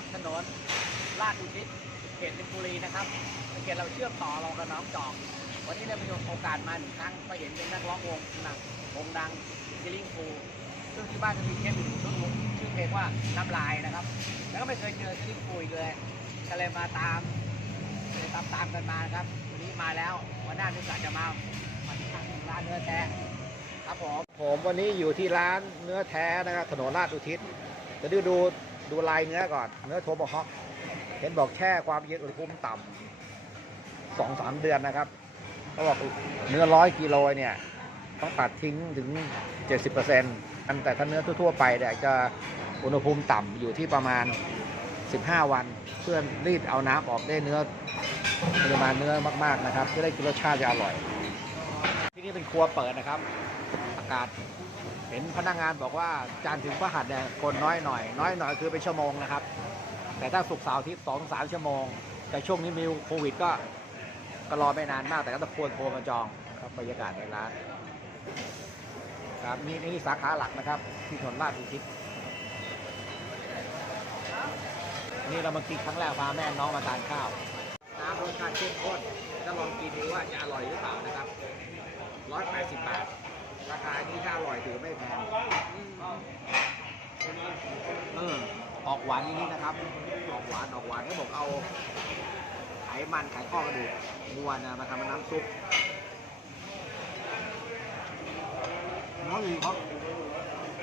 นะครับ ถนนลาดอุทิศเขตสิงห์บุรีนะครับเขตเราเชื่อมต่อเรากับน้องจอกวันนี้ได้มีโอกาสมาหนึ่งครั้งก็เห็นเป็นนักร้องวงหนังวงดังซิลิงฟูซึ่งที่บ้านจะมีเพลงอยู่ชุดหนึ่งชื่อเพลงว่าน้ำลายนะครับ แล้วก็ไม่เคยเจอซิลิงฟูอีกเลยก็เลยมาตามเลยตามตามกันมาครับ วันนี้มาแล้ววันหน้าทุกท่านจะมามาที่ร้านเนื้อแท้ครับผมผมวันนี้อยู่ที่ร้านเนื้อแท้นะครับถนนลาดอุทิศจะดูดู ดูลายเนื้อก่อน เนื้อโทบฮอกเห็นบอกแช่ความเย็นอุณหภูมิต่ำสองสามเดือนนะครับเขาบอกเนื้อร้อยกิโลเนี่ยต้องตัดทิ้งถึง 70%อันแต่ถ้าเนื้อทั่ว ๆ ไปเนี่ยจะอุณหภูมิต่ำอยู่ที่ประมาณ 15 วัน เพื่อรีดเอาน้ำออกได้เนื้อปริมาณเนื้อมาก ๆ นะครับจะได้กินรสชาติจะอร่อย ที่นี่เป็นครัวเปิดนะครับ อากาศ เห็นพนักงานบอกว่าจานทร์ถึงพฤหัสเนี่ยคนน้อยหน่อย น้อยหน่อยคือเป็นชั่วโมงนะครับ แต่ถ้าศุกร์เสาร์อาทิตย์สองสามชั่วโมง แต่ช่วงนี้มีโควิดก็ก็รอไม่นานมาก แต่ก็ต้องควรโทรมาจองครับบรรยากาศในร้านครับนี่นี่สาขาหลักนะครับ ที่ถนนลาดอุทิศนี่เรามากินครั้งแรกพาแม่น้องมาทานข้าวน้ำรสชาติเข้มข้นจะลองกินดูว่าจะอร่อยหรือเปล่านะครับ 180 บาท ราคานี้ถ้าอร่อยถือไม่แพงเออออกหวานนิดๆนะครับ ออกหวานออกหวานเขาบอกเอาไขมันไขข้อกระดูกวัวนะมาทำเป็นน้ำซุปเนื้อดีครับ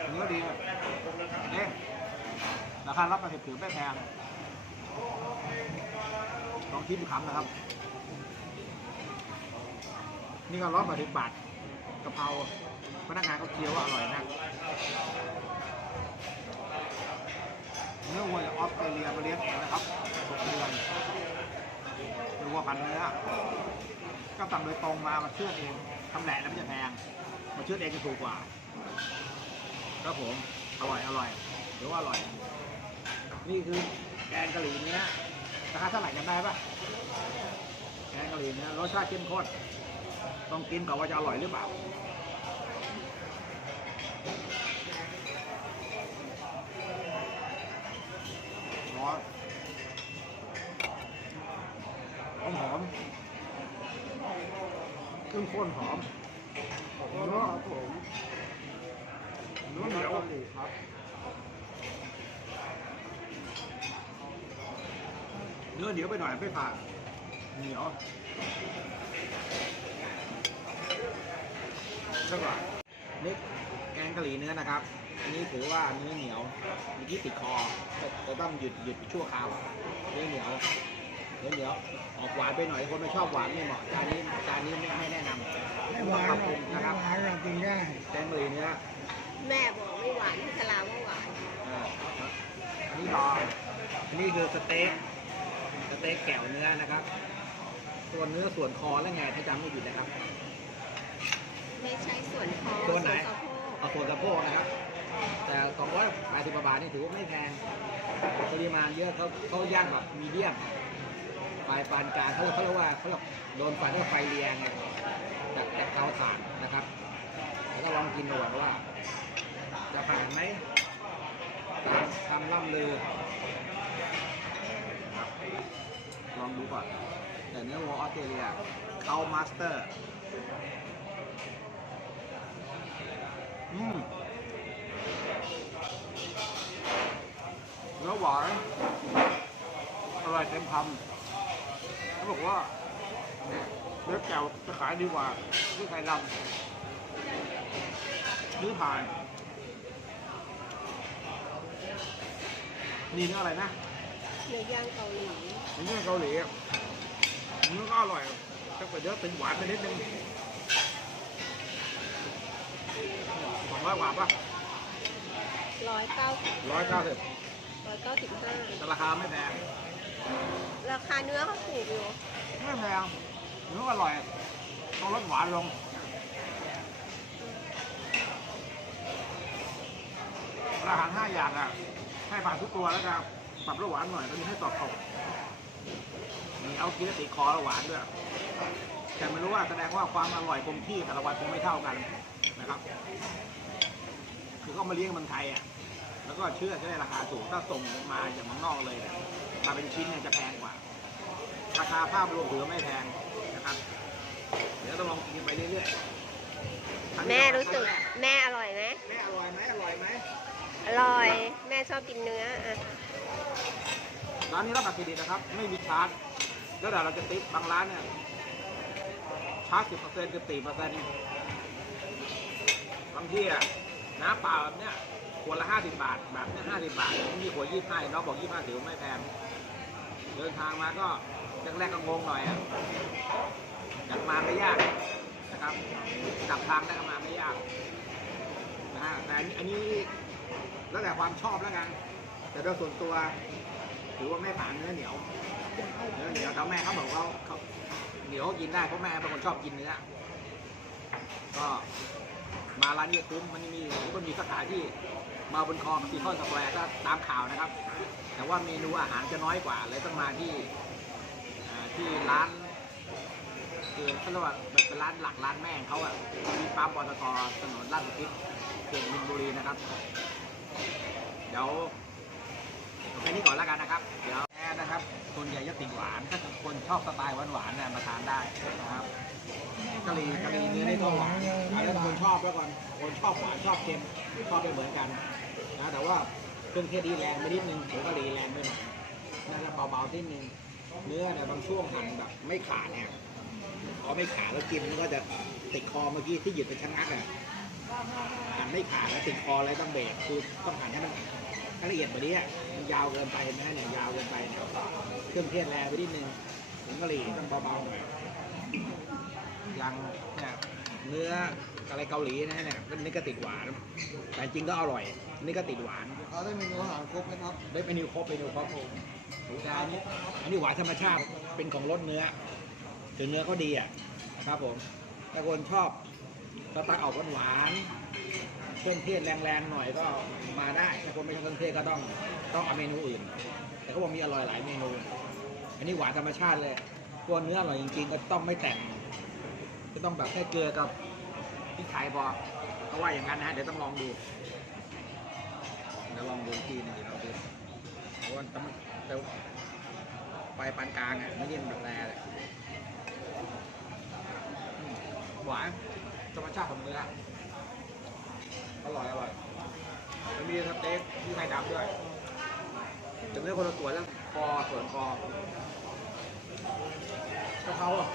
เนื้อดีเด้งราคารับมาสิบถือไม่แพงลองชิมดูคำนะครับ นี่ก็ร้อยแปดสิบบาทกะเพรา พนักงานเขาเคี้ยวว่าอร่อยนะเนื้อวัวจากออสเตรเลียมาเลี้ยงเองนะครับหกเดือนหรือว่าพันเนื้อก็สั่งโดยตรงมามาเชื่อดเองทำแหละแล้วไม่จะแพงมาเชื่อดเองจะถูกกว่าครับผมอร่อยอร่อยหรือว่าอร่อย นี่คือแกงกะหรี่เนื้อราคาเท่าไหร่จำได้ปะแกงกะหรี่เนื้อรสชาติเข้มข้นต้องกินก่อนว่าจะอร่อยหรือเปล่า ร้อนหอมหอมขึ้นข้นหอมเนื้อครับผมเนื้อเหนียวครับเนื้อเหนียวไปหน่อยไม่ผ่านเหนียวสักหน่อยนี่แก งกะหรี่เนื้อนะครับ อันนี้ถือว่าเนื้อเหนียวเมื่อกี้ติดคอแต่แต่ต้องหยุดหยุดชั่วคราวเนื้อเหนียวเนื้อเหนียวออกหวานไปหน่อยคนไม่ชอบหวานไม่เหมาะจานนี้จานนี้ไม่ไม่แนะนำไม่หวานปรับหรปอรุกงไม่นะครับหวานเรากินได้แกงกะหรี่เนื้อแม่บอกไม่หวานพี่ชลาว่าหวานอ่าอันนี้ต่ออันนี้คือสเต็กสเต็กแก้วเนื้อนะครับส่วนเนื้อส่วนคอและไงถ้าจำไม่ผิดนะครับ ไม่ใช่ส่วนคอส่วนไหนสะโพก เอาส่วนสะโพกนะครับ แต่280บาทนี่ถือว่าไม่แพงปริมาณเยอะเขาเขาย่างแบบมีเดียมปลายปานกลางเขาเขาเรียกว่าเขาเรียกโดนไฟด้วยไฟเรียงไงจากจากเตาถ่านนะครับ แล้วก็ลองกินดูก่อนว่า จะผ่านไหมตามคำล่ำลือครับลองดูก่อนแต่เนื้อวัวออสเตรเลียเขามาสเตอร์ อืมเนื้อหวานอร่อยเต็มคำเขาบอกว่าเนื้อแก้วจะขายดีกว่าที่ไข่ลำนื้อผ่าน นี่เนื้ออะไรนะเนื้อย่างเกาหลีเนื้อเกาหลีอะเนื้อก็อร่อยถ้าเกิดเยอะเป็นหวานไปนิดนึง ร้อยกว่าป่ะร้อยเก้าร้อยเก้าสิบร้อยเก้าสิบห้าแต่ราคาไม่แพงราคาเนื้อเขาถูกอยู่ไม่แพงเนื้ออร่อยต้องลดหวานลงอาหารห้าอย่างอะ ให้ผ่านทุกตัวแล้วกันปรับรสหวานหน่อยแล้วมีให้ตอบตกมีเอากินแล้วติดคอแล้วหวานด้วย แต่ไม่รู้ว่าแสดงว่าความอร่อยคงที่แต่ละวันคงไม่เท่ากันนะครับ คือเขามาเลี้ยงเมืองไทยอะแล้วก็เชื่อจะได้ราคาถูกถ้าส่งมาจากเมืองนอกเลยเนี่ยมาเป็นชิ้นเนี่ยจะแพงกว่า ราคาภาพรวมถือว่าไม่แพงนะครับ เดี๋ยวต้องลองกินไปเรื่อยๆคงที่แม่สองรู้สึกแม่อร่อยไหมแม่อร่อยไหมอร่อยไหมอร่อย แม่ชอบกินเนื้ออะร้านนี้รับบัตรเครดิตนะครับ ไม่มีชาร์จแล้วเดี๋ยวเราจะติดบางร้านเนี่ยชาร์จสิบเปอร์เซ็นต์สิบสี่เปอร์เซ็นต์บางที่อะ น้ำเปล่าแบบเนี้ยขวดละห้าสิบบาทแบบเนี้ยห้าสิบบาทมีขวดยี่สิบห้าน้องบอกยี่สิบห้าถือไม่แพงเดินทางมาก็แรกๆก็งงหน่อยอะอยากมาไม่ยากนะครับจับทางได้ก็มาไม่ยากนะฮะแต่อันนี้แล้วแต่ความชอบแล้วกันแต่โดยส่วนตัวถือว่าแม่ผ่านเนื้อเหนียวเนื้อเหนียวแต่แม่เขาบอกเขาเขาเหนียวกินได้เพราะแม่เป็นคนชอบกินเนื้อก็ มาร้านนี้คุ้มมันมีมันมีสาขาที่มาบนคลองซีคอนสแควร์ก็ตามข่าวนะครับ แต่ว่าเมนูอาหารจะน้อยกว่าเลยต้องมาที่ที่ร้านคือเขาเรียกว่าเป็นร้านหลักร้านแม่งเขาอะมีปั๊มปตทถนนลาดอุทิศเขตมินบุรีนะครับ เดี๋ยวแค่นี้ก่อนแล้วกันนะครับ เดี๋ยวแอร์นะครับส่วนใหญ่จะติดหวานถ้าคนชอบสไตล์หวานๆเนี่ยมาทานได้นะครับกะหรี่กะหรี่เนื้อนี่ต้องหวาน อันนี้คนชอบแล้วก่อนคนชอบหวานชอบเค็มชอบไม่เหมือนกันนะแต่ว่าเครื่องเทศดีแรงไปนิดนึงผงกะหรี่แรงไปหน่อยน่าจะเบาๆนิดนึงเนื้อเนี่ยบางช่วงหั่นแบบไม่ขาดเนี่ยพอไม่ขาดแล้วกินมันก็จะติดคอเมื่อกี้ที่หยุดไปชะงักอะหั่นไม่ขาดแล้วติดคอเลยต้องเบรกคือต้องหั่นให้มันถ้ละเอียดกว่านี้มันยาวเกินไปนไหมเนี่ยยาวเกินไปเนี่ยเครื่องเทศแรงไปนิดนึงผงกะหรี่ต้องเบาๆหน่อยย่างเนี่ย เนื้ออะไรเกาหลีนะเนี่ยก็นี่ก็ติดหวาน แต่จริงก็อร่อยนี่ก็ติดหวานเขาได้เมนูอาหารครบไหมครับได้เมนูครบเมนูครบแต่อันนี้อันนี้หวานธรรมชาติเป็นของรสเนื้อถึงเนื้อก็ดีอะครับผมถ้าคนชอบสไตล์ออกหวานๆเครื่องเทศแรงๆหน่อยก็มาได้ถ้าคนไม่ชอบเครื่องเทศก็ต้องต้องเอาเมนูอื่น แต่เขาบอกมีอร่อยหลายเมนู อันนี้หวานธรรมชาติเลยพวกเนื้ออร่อยจริงๆก็ต้องไม่แต่ง ก็ต้องแบบแค่เกลือกับพริกไทยพอเขาว่าอย่างนั้นนะฮะเดี๋ยวต้องลองดูเดี๋ยวลองดูกทีนึงเดี๋ยวเราดูเพราะว่าต้องเดี๋ยวไฟปานกลางอะไม่เย็นแบบแรเลยหวานธรรมชาติของเนื้ออร่อยอร่อยมันมีสเต็กที่ไข่ดำด้วยจะเลือคนละส่วนแล้วคอส่วนคอกะเพราอะ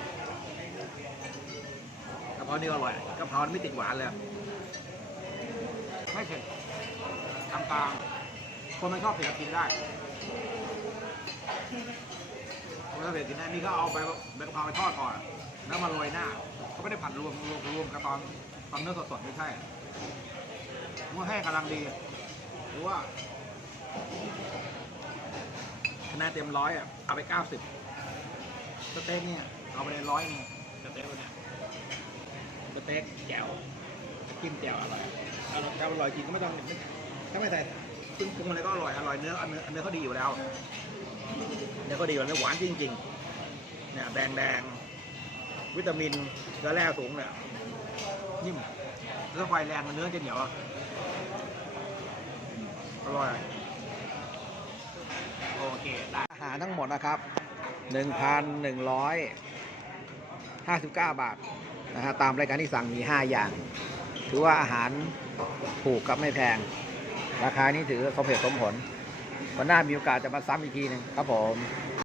กะเพรานี่อร่อยกะเพราไม่ติดหวานเลยไม่เผ็ดกลางๆคนไม่ชอบเผ็ดกินได้คนชอบเผ็ดกินได้นี่ก็เอาใบใบกะเพราไปทอดก่อนแล้วมาโรยหน้าเขาไม่ได้ผัดรวมรวมรวมกับตอนตอนเนื้อสดๆไม่ใช่เมื่อแห้งกำลังดีหรือว่าคะแนนเต็มร้อยอะเอาไปเก้าสิบสเต็กเนี่ยเอาไปเลยร้อยนึงสเต็กเนี่ย สเต็กแจ่วจิ้มแจ่วอร่อยอร่อยถ้าอร่อยจริงก็ไม่ต้องถ้าไม่ใส่จิ้มปรุงอะไรก็อร่อยอร่อยเนื้อเนื้อเนื้อเขาดีอยู่แล้วเนื้อเขาดีอยู่แล้วหวานจริงๆเนี่ยแดงแดงๆวิตามินเกลือแร่สูงเนี่ยนิ่มแล้วไฟแรงเนื้อจะเหนียวอะอร่อยโอเคได้อาหารทั้งหมดนะครับ1,159บาท นะฮะตามรายการที่สั่งมี 5 อย่าง ถือว่าอาหารถูกกับไม่แพง ราคานี้ถือสมเหตุสมผลวันหน้ามีโอกาสจะมาซ้ำอีกทีหนึ่งครับผม